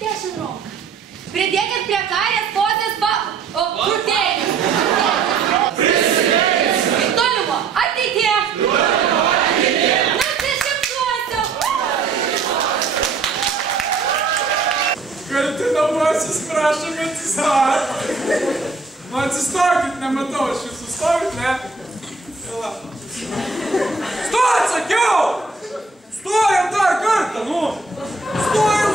dešinę ranką. Pridėkit prie kairės pozės krūtėlį. Tolimo ateityje. Nusišypsuosiu. Kaltinamasis prašom atsistoti. Nu atsistokit, nematau, aš jūsų stovit, ne? Stojat, sakiau! Stojam dar kartą, nu! Stojam!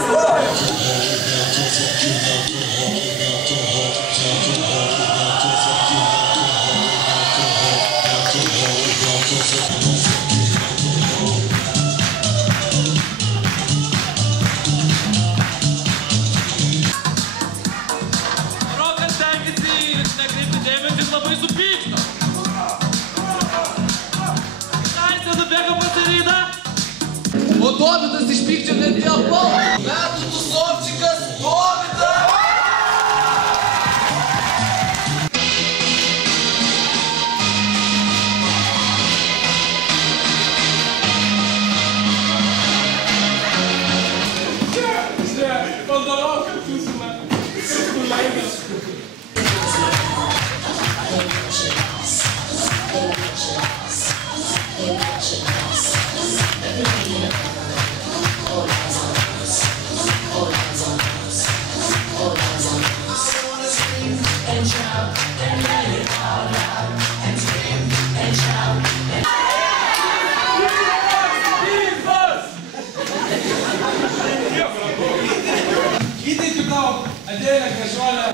Rokas tenkisi ir nekreipti dėmesį, labai supyksta. Taisė nubėga pasirydą. O Dovydas iš pykčio net neapvaldo. Metų tusovčikas Dovydas! Padavau, kad jūs mane suleidas. Gydyti tau, Adėlė, gražuolė.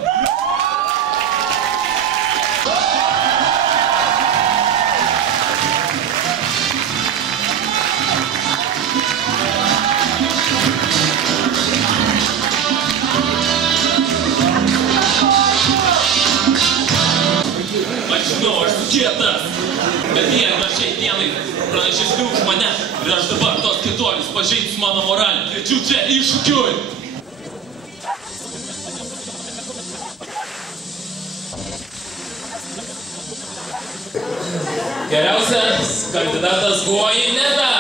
Aš žinau, aš sukietas. Bet jeigu aš šiai dienai pranašesnių už mane ir aš dabar tos kitolis pažeidus mano moralę, kviečiu čia iššūkiui. Geriausias kandidatas buvo Ineta.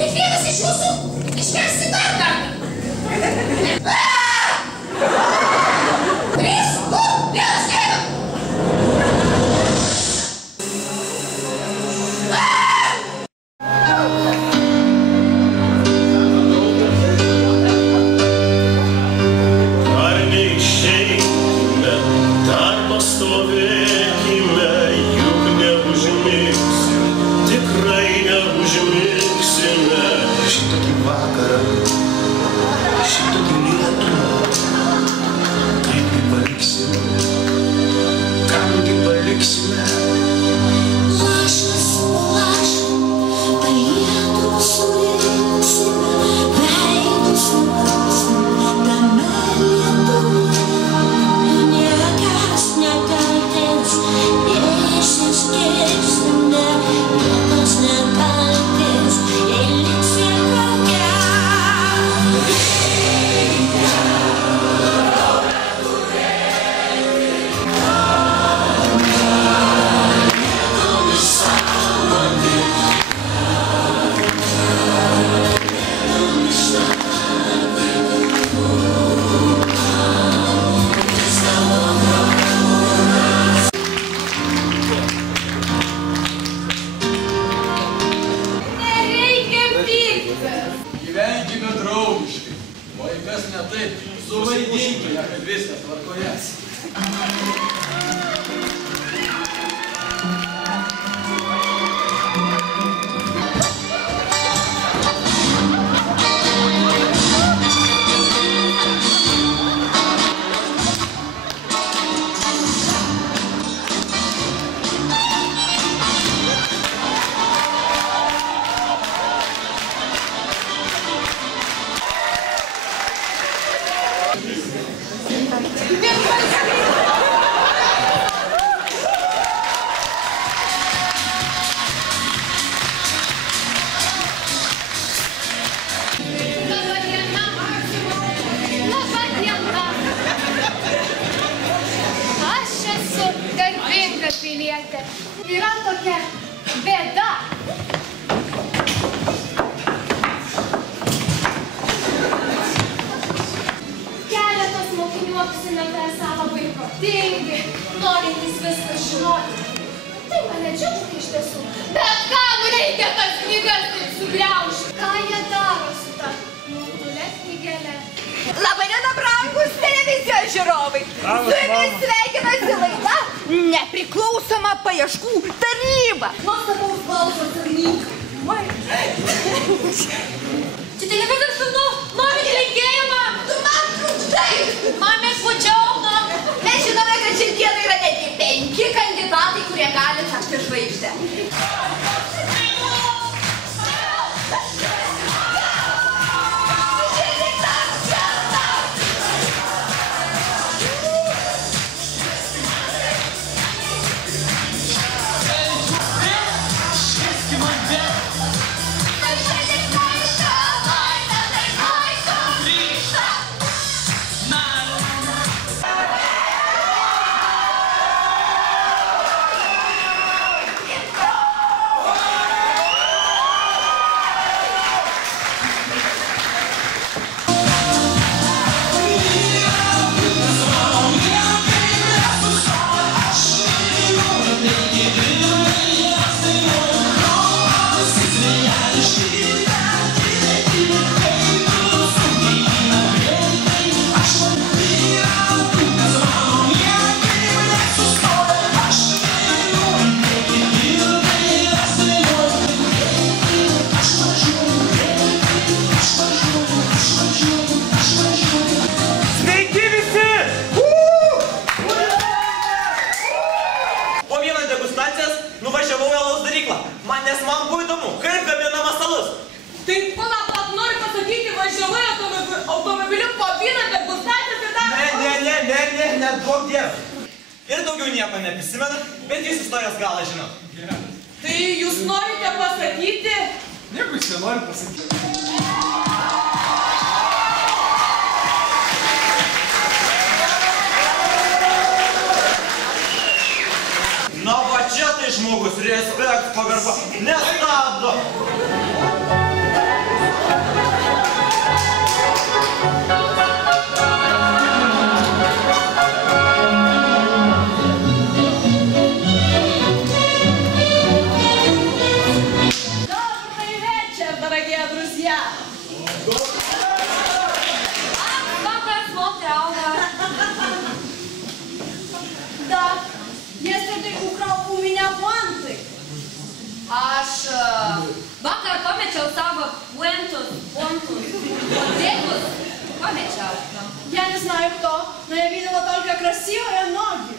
Kiekvienas iš jūsų išversi dar kartą. tai suvaidinkim, kad viskas tvarkoje. Yra tokia bėda. Keletas mokinių apsimeta esą labai protingi, norintys viską žinoti. Tai mane džiugina iš tiesų. Bet kam reikia tas knygas taip sugliaužti? Ką jie daro su ta nutulė knygele? Labai diena, brangus televizijos žiūrovai. Su jumis sveikinasi laida Nepriklausoma paieškų taryba. Nuostabaus balso tarnyba. Čia televizijos filmu nori linkėjimą. Tu man trukdai. Mamės budžiauna. Mes žinome, kad šiandieną yra net 5 kandidatai, kurie gali tapti žvaigždę. Ir daugiau nieko neprisimena, bet jūs istorijos galą žinot. Tai jūs norite pasakyti? Nieko jis nenori pasakyti. Na va čia tai žmogus, respekt, pagarba, nestabdo. Aš vakar pamečiau savo puentus, декус, pamečiau. Я не знаю кто, но я видела только красивые ноги.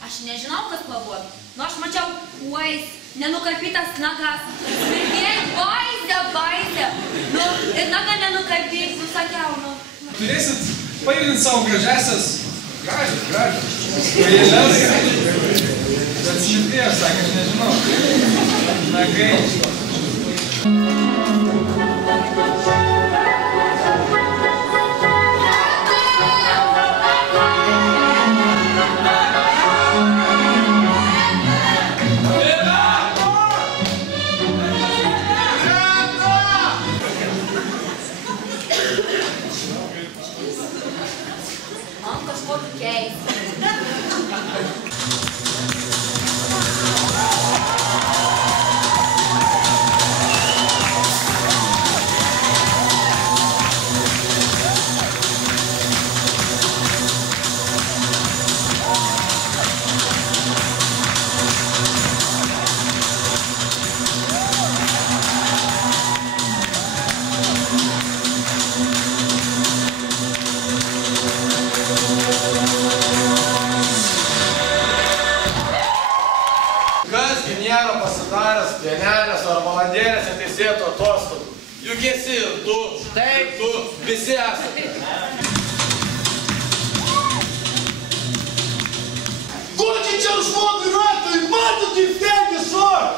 Aš nežinau, kas pavot. Nu, aš mačiau uais, nenukapytas nagas. Smirgėjai, baizė. Nu, ir naga nenukapyt, nusakiau, nu. Turėsit pajudinti savo gražiasias. Gražias. Paėlės. Bet smirgėjo, sakė, aš nežinau. Nagai. metų atostogų. Juk esi ir tu, ir tu, visi esate. Kokį čia žmogų ratą, matot, kaip stengia šok!